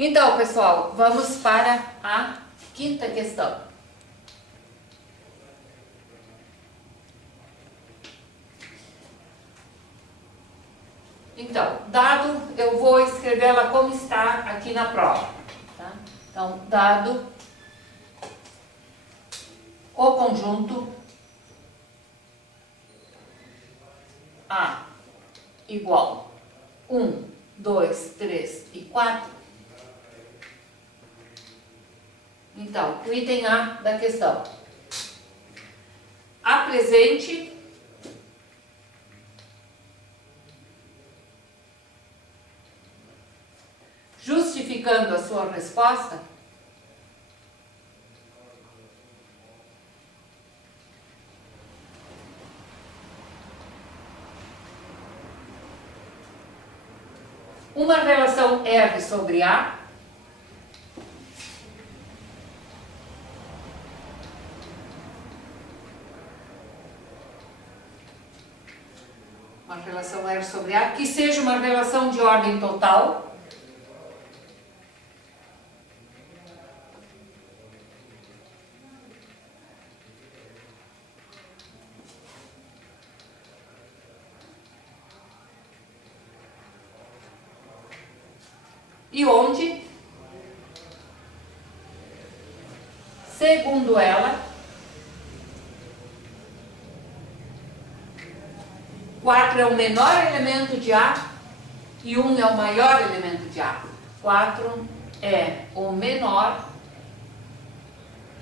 Então, pessoal, vamos para a quinta questão. Então, dado, eu vou escrever ela como está aqui na prova. Tá? Então, dado o conjunto A igual 1, 2, 3 e 4. Então, o item A da questão. Apresente justificando a sua resposta uma relação R sobre A que seja uma relação de ordem total e onde, segundo ela, 4 é o menor elemento de A e 1 é o maior elemento de A. 4 é o menor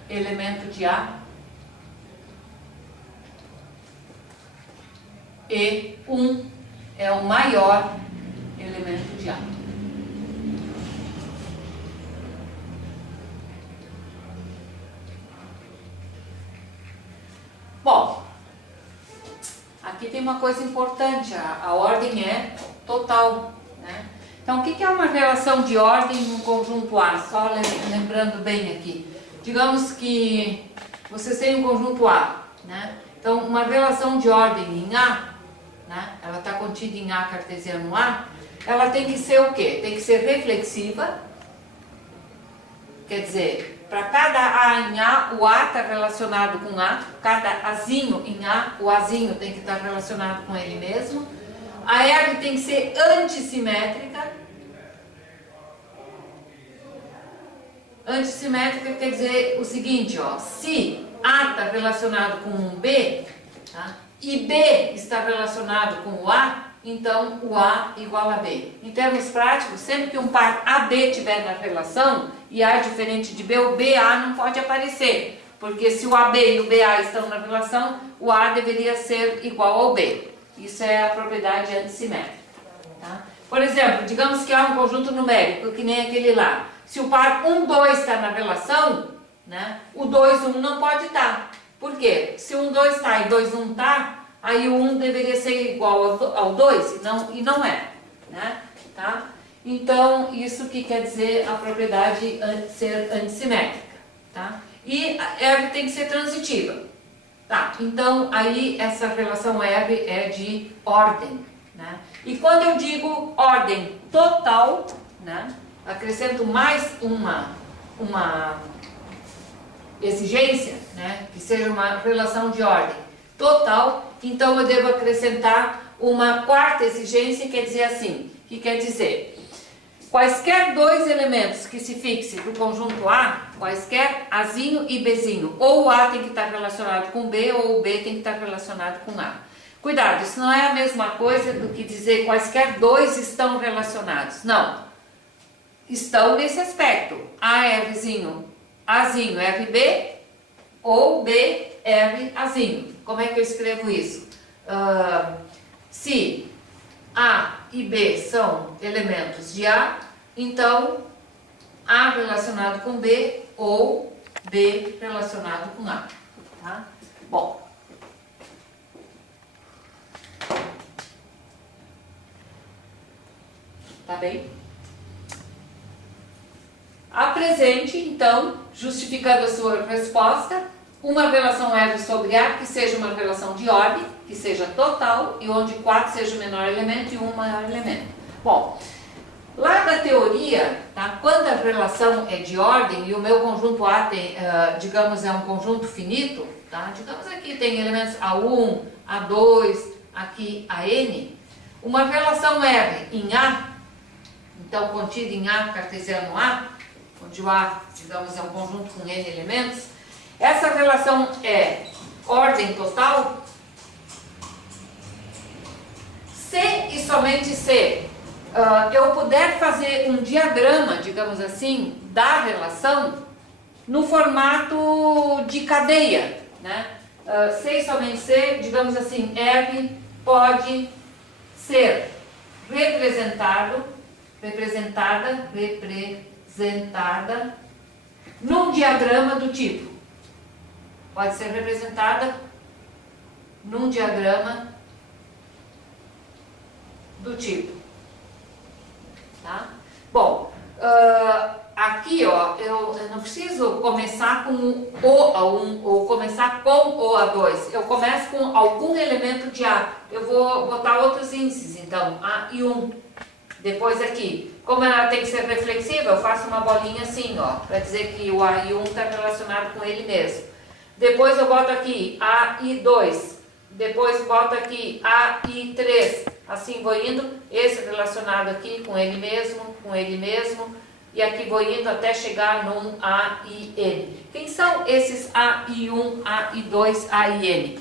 elemento de A e 1 é o maior elemento de A. Bom, aqui tem uma coisa importante, a ordem é total, né? Então, o que é uma relação de ordem no conjunto A? Só lembrando bem aqui. Digamos que vocês têm um conjunto A, né? Então, uma relação de ordem em A, né? Ela está contida em A cartesiano A, ela tem que ser o quê? Tem que ser reflexiva, quer dizer, para cada A em A, o A está relacionado com A, cada Azinho em A, o Azinho tem que estar relacionado com ele mesmo. A R tem que ser antissimétrica. Antissimétrica quer dizer o seguinte, ó, se A está relacionado com um B, tá? E B está relacionado com o A, então o A igual a B. Em termos práticos, sempre que um par AB estiver na relação e A é diferente de B, o BA não pode aparecer, porque se o AB e o BA estão na relação, o A deveria ser igual ao B. Isso é a propriedade antissimétrica. Tá? Por exemplo, digamos que há um conjunto numérico, que nem aquele lá. Se o par 1, 2 está na relação, né, o 2, 1 não pode estar. Por quê? Se 1, 2 está e 2, 1 está, aí o 1 deveria ser igual ao 2 e não é. Né? Tá? Então, isso que quer dizer a propriedade ser antissimétrica. Tá? E a R tem que ser transitiva. Tá? Então, aí essa relação R é de ordem. Né? E quando eu digo ordem total, né, acrescento mais uma exigência, né, que seja uma relação de ordem total, então eu devo acrescentar uma quarta exigência, quer dizer assim, que quer dizer quaisquer dois elementos que se fixem do conjunto A, quaisquer Azinho e Bzinho, ou o A tem que estar relacionado com B, ou o B tem que estar relacionado com A. Cuidado, isso não é a mesma coisa do que dizer quaisquer dois estão relacionados. Não. Estão nesse aspecto. A, Rzinho, Azinho, RB, ou B, R, Azinho. Como é que eu escrevo isso? Se A e B são elementos de A, então A relacionado com B ou B relacionado com A. Tá? Bom. Tá bem? Apresente, então, justificando a sua resposta, uma relação R sobre A que seja uma relação de ordem, que seja total e onde 4 seja o menor elemento e 1 o maior elemento. Bom, lá da teoria, tá? Quando a relação é de ordem e o meu conjunto A tem, digamos, é um conjunto finito, tá? Digamos aqui tem elementos A1, A2, aqui AN, uma relação R em A, então contida em A, cartesiano A, onde o A, digamos, é um conjunto com N elementos, essa relação é ordem total, se e somente se eu puder fazer um diagrama, digamos assim, da relação no formato de cadeia, né? Se e somente se, digamos assim, R pode ser representada num diagrama do tipo, pode ser representada num diagrama do tipo, tá? Bom, aqui, ó, eu não preciso começar com o A1 ou começar com o A2. Eu começo com algum elemento de A. Eu vou botar outros índices, então, A e 1. Depois aqui, como ela tem que ser reflexiva, eu faço uma bolinha assim, ó, para dizer que o A e 1 está relacionado com ele mesmo. Depois eu boto aqui A e 2. Depois boto aqui A e 3. Assim vou indo, esse relacionado aqui com ele mesmo, e aqui vou indo até chegar num A e N. Quem são esses A e 1, A e 2, A e N?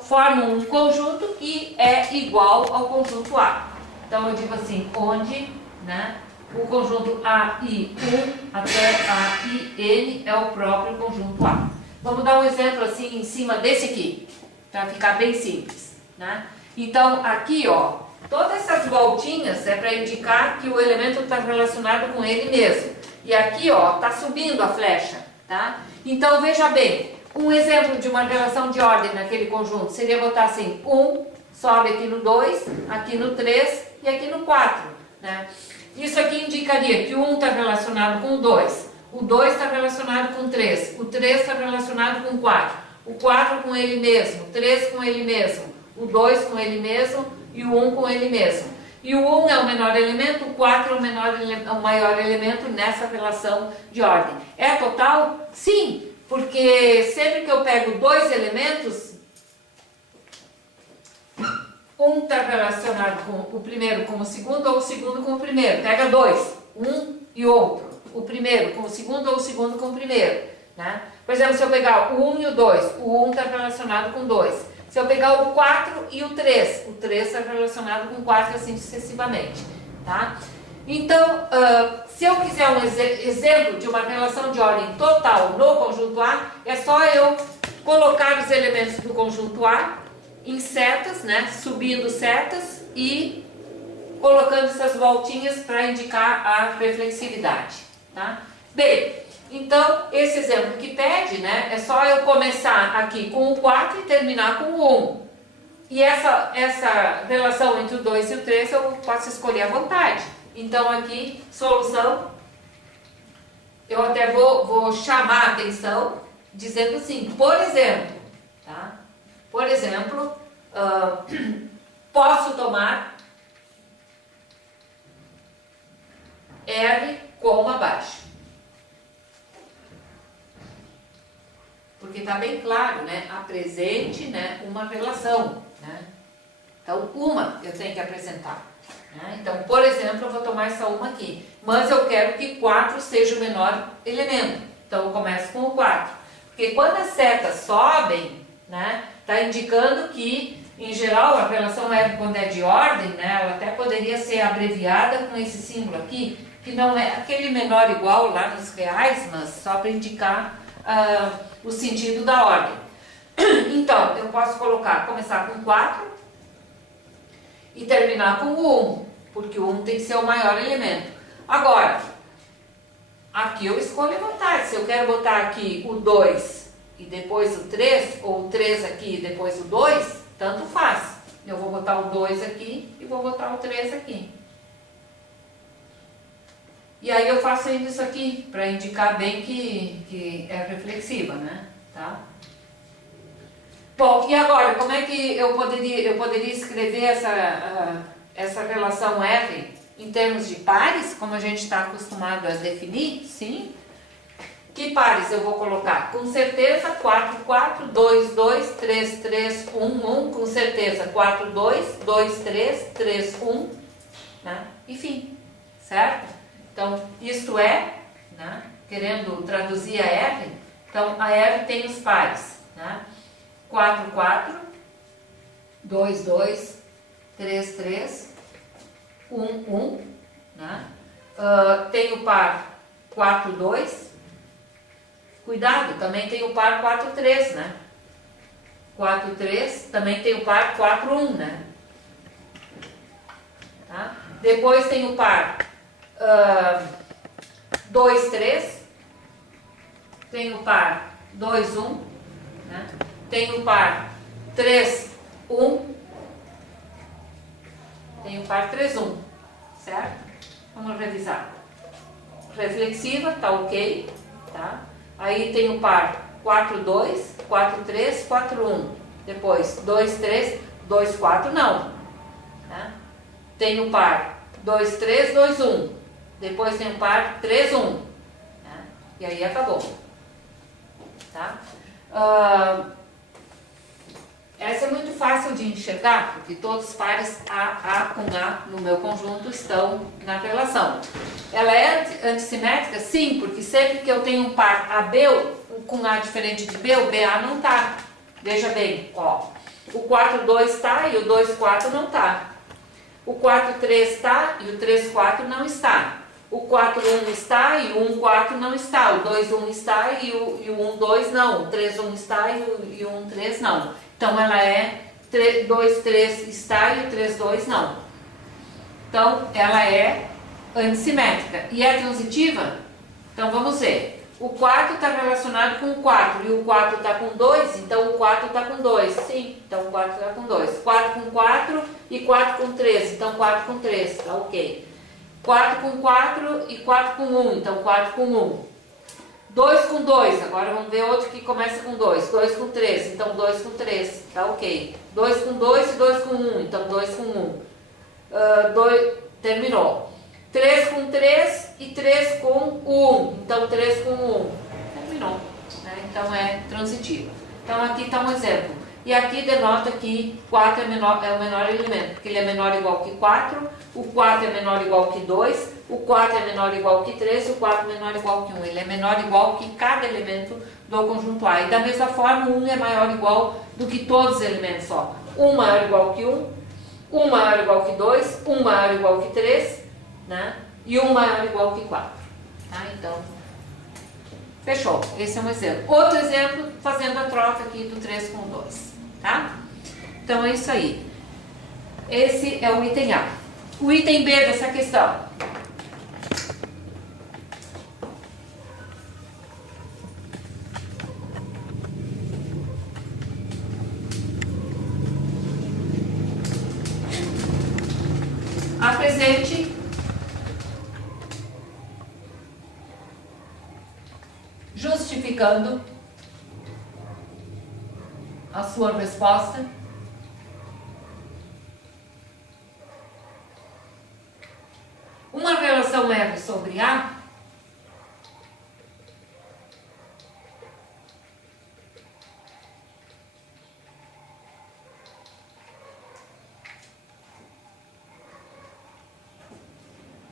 Formam um conjunto que é igual ao conjunto A. Então eu digo assim, onde, né, o conjunto A e 1 até A e N é o próprio conjunto A. Vamos dar um exemplo assim em cima desse aqui, para ficar bem simples, né? Então aqui, ó, todas essas voltinhas é para indicar que o elemento está relacionado com ele mesmo. E aqui, ó, está subindo a flecha, tá? Então veja bem, um exemplo de uma relação de ordem naquele conjunto seria botar assim, 1 sobe aqui no 2, aqui no 3 e aqui no 4, né? Isso aqui indicaria que o 1 está relacionado com o 2, o 2 está relacionado com o 3, o 3 está relacionado com o 4, o 4 com ele mesmo, o 3 com ele mesmo, o 2 com ele mesmo e o 1 com ele mesmo. E o 1 é o menor elemento, o 4 é o maior elemento nessa relação de ordem. É total? Sim, porque sempre que eu pego dois elementos, um está relacionado com o primeiro com o segundo ou o segundo com o primeiro. Pega dois, um e outro. O primeiro com o segundo ou o segundo com o primeiro, né? Por exemplo, se eu pegar o 1 e o 2, o 1 está relacionado com o 2. Se eu pegar o 4 e o 3 está relacionado com o 4 assim sucessivamente, tá? Então, se eu quiser um exemplo de uma relação de ordem total no conjunto A, é só eu colocar os elementos do conjunto A em setas, né? Subindo setas e colocando essas voltinhas para indicar a reflexividade, tá? Bem, então, esse exemplo que pede, né, é só eu começar aqui com o 4 e terminar com o 1. E essa relação entre o 2 e o 3 eu posso escolher à vontade. Então, aqui, solução, eu até vou chamar a atenção dizendo assim, por exemplo, tá? Por exemplo, posso tomar R como abaixo. Porque está bem claro, né? Apresente, né, uma relação, né? Então, uma eu tenho que apresentar, né? Então, por exemplo, eu vou tomar essa uma aqui. Mas eu quero que 4 seja o menor elemento. Então, eu começo com o 4. Porque quando as setas sobem, né, está indicando que, em geral, a relação R, quando é de ordem, né, ela até poderia ser abreviada com esse símbolo aqui, que não é aquele menor igual lá nos reais, mas só para indicar o sentido da ordem. Então, eu posso começar com 4 e terminar com o 1, porque o 1 tem que ser o maior elemento. Agora, aqui eu escolho a vontade. Se eu quero botar aqui o 2 e depois o 3, ou o 3 aqui e depois o 2, tanto faz. Eu vou botar o 2 aqui e vou botar o 3 aqui. E aí eu faço ainda isso aqui, para indicar bem que é reflexiva, né? Tá? Bom, e agora, como é que eu poderia escrever essa relação R em termos de pares, como a gente está acostumado a definir, sim. Que pares eu vou colocar? Com certeza 4, 4, 2, 2, 3, 3, 1, 1, com certeza 4, 2, 2, 3, 3, 1, né? Enfim, certo? Então, isto é, né? Querendo traduzir a R, então a R tem os pares, né? 4, 4, 2, 2, 3, 3, 1, 1, né? Tem o par 4, 2, cuidado, também tem o par 4, 3, né? 4, 3, também tem o par 4, 1, né? Tá? Depois tem o par 2, 3, tem o par 2, 1, né? Tem o par 3, 1, tem o par 3, 1, certo? Vamos revisar. Reflexiva, tá ok, tá? Aí tem o par 4, 2, 4, 3, 4, 1. Depois 2, 3, 2, 4, não. Tá? Tem o par 2, 3, 2, 1. Depois tem o par 3, 1. Tá? E aí acabou. Tá? Essa é muito fácil de enxergar, porque todos os pares A com A no meu conjunto estão na relação. Ela é antissimétrica? Sim, porque sempre que eu tenho um par AB com A diferente de B, o BA não está. Veja bem, ó, o 4, 2 está e o 2, 4 não está. O 4, 3 está e o 3, 4 não está. O 4, 1 está e o 1, 4 não está. O 2, 1 está e o 1, 2 não. O 3, 1 está e o 1, 3 não. Então, ela é 2, 3 está e o 3, 2 não. Então, ela é antissimétrica. E é transitiva? Então, vamos ver. O 4 está relacionado com o 4 e o 4 está com 2, então o 4 está com 2. Sim, então o 4 está com 2. 4 com 4 e 4 com 3, então 4 com 3, tá ok. 4 com 4 e 4 com 1, então 4 com 1. 2 com 2, agora vamos ver outro que começa com 2. 2 com 3, então 2 com 3, tá ok. 2 com 2 e 2 com 1, então 2 com 1. Terminou. 3 com 3 e 3 com 1, então 3 com 1. Terminou. Né? Então é transitiva. Então aqui está um exemplo. E aqui denota que 4 é o menor elemento, porque ele é menor ou igual que 4, o 4 é menor ou igual que 2, o 4 é menor ou igual que 3, o 4 é menor ou igual que 1. Ele é menor ou igual que cada elemento do conjunto A. E da mesma forma, 1 é maior ou igual do que todos os elementos só. 1 maior ou igual que 1, 1 maior ou igual que 2, 1 maior ou igual que 3, né? E 1 maior ou igual que 4. Tá? Então, fechou. Esse é um exemplo. Outro exemplo, fazendo a troca aqui do 3 com 2. Tá? Então, é isso aí. Esse é o item A. O item B dessa questão. Apresente justificando a sua resposta uma relação R sobre A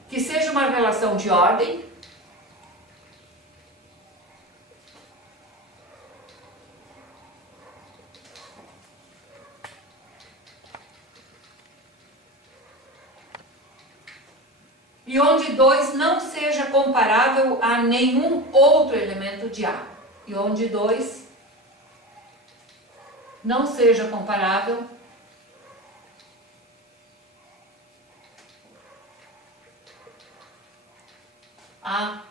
que seja uma relação de ordem e onde 2 não seja comparável a nenhum outro elemento de A. E onde 2 não seja comparável a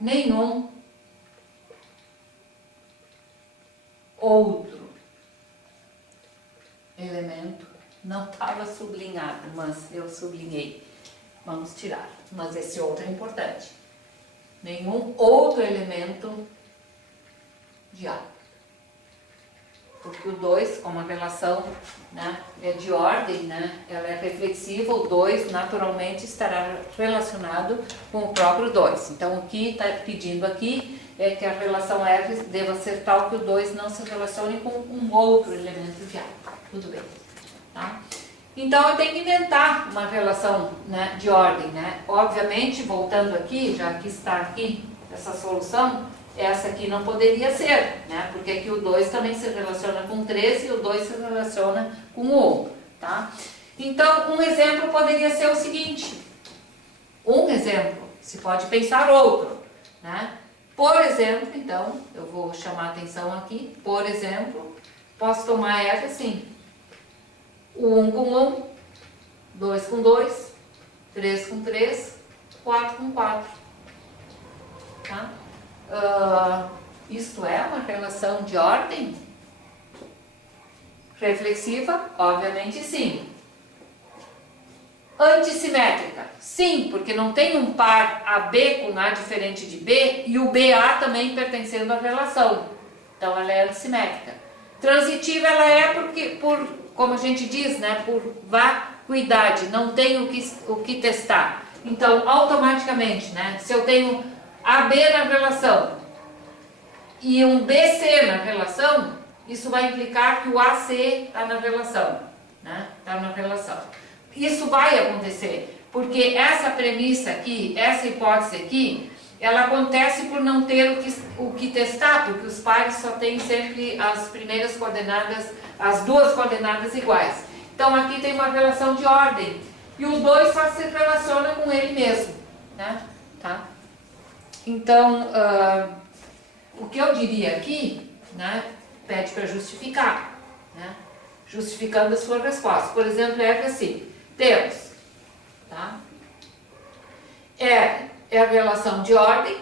nenhum outro elemento. Não estava sublinhado, mas eu sublinhei. Vamos tirar, mas esse outro é importante. Nenhum outro elemento de A. porque o 2, como a relação, né, é de ordem, né, ela é reflexiva, o 2 naturalmente estará relacionado com o próprio 2. Então, o que está pedindo aqui é que a relação R deva ser tal que o 2 não se relacione com um outro elemento de A. Tudo bem. Tá? Então, eu tenho que inventar uma relação, né, de ordem. Né? Obviamente, voltando aqui, já que está aqui essa solução, essa aqui não poderia ser, né? Porque aqui o 2 também se relaciona com 3 e o 2 se relaciona com o 1. Tá? Então, um exemplo poderia ser o seguinte. Um exemplo, se pode pensar outro. Né? Por exemplo, então, eu vou chamar a atenção aqui. Por exemplo, posso tomar essa assim. O 1 com 1, 2 com 2, 3 com 3, 4 com 4. Tá? Isto é uma relação de ordem? Reflexiva? Obviamente sim. Antissimétrica? Sim, porque não tem um par AB com A diferente de B e o BA também pertencendo à relação. Então ela é antissimétrica. Transitiva ela é porque, como a gente diz, né, por vacuidade, não tem o que testar. Então, automaticamente, né, se eu tenho AB na relação e um BC na relação, isso vai implicar que o AC está na relação. Né? Está na relação. Isso vai acontecer, porque essa premissa aqui, essa hipótese aqui, ela acontece por não ter o que testar, porque os pares só têm sempre as primeiras coordenadas, as duas coordenadas iguais. Então aqui tem uma relação de ordem, e o 2 só se relaciona com ele mesmo. Né? Tá? Então, o que eu diria aqui, né, pede para justificar, né, justificando a sua resposta. Por exemplo, é assim, temos, tá, é a relação de ordem,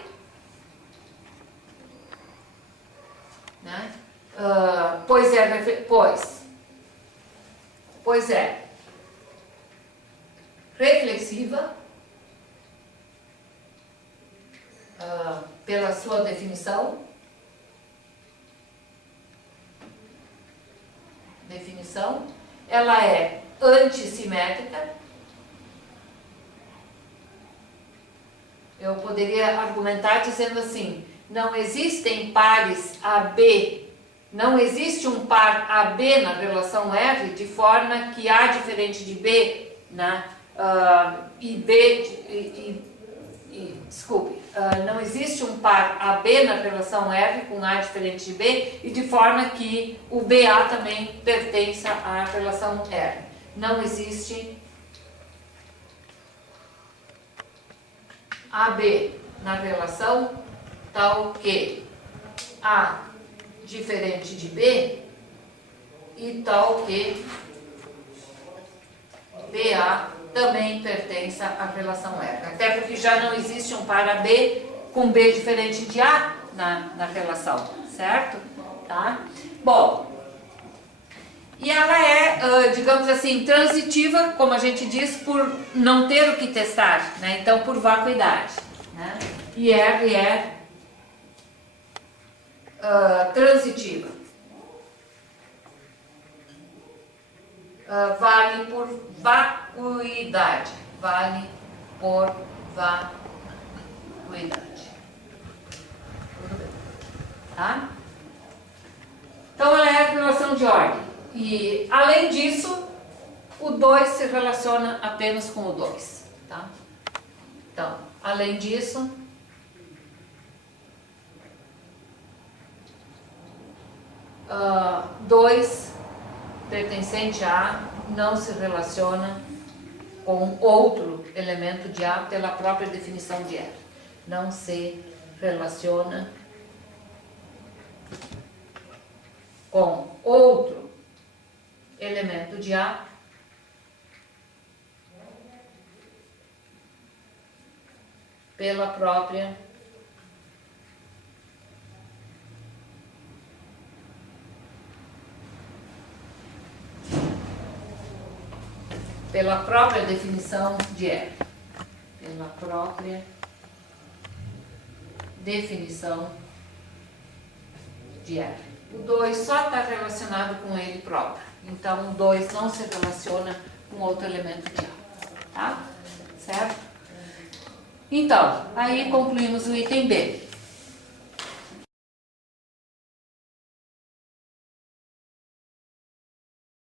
né, pois é reflexiva, pela sua definição, ela é antissimétrica. Eu poderia argumentar dizendo assim, não existem pares AB, não existe um par AB na relação R, de forma que A diferente de B, né, e B, não existe um par AB na relação R com A diferente de B, e de forma que o BA também pertença à relação R. Não existe AB na relação tal que A diferente de B e tal que BA também pertença à relação R. Até porque já não existe um par AB com B diferente de A na relação, certo? Tá? Bom, e ela é, digamos assim, transitiva, como a gente diz, por não ter o que testar, né? Então por vacuidade. Né? E R é transitiva. Vale por vacuidade. Vale por vacuidade. Tudo bem. Tá? Então ela é a relação de ordem. E além disso, o 2 se relaciona apenas com o 2. Tá? Então, além disso, dois pertencente a A não se relaciona com outro elemento de A pela própria definição de R. Não se relaciona com outro elemento de A pela própria definição de R. Pela própria definição de R. o 2 só está relacionado com ele próprio. Então, o 2 não se relaciona com outro elemento de A. Tá? Certo? Então, aí concluímos o item B.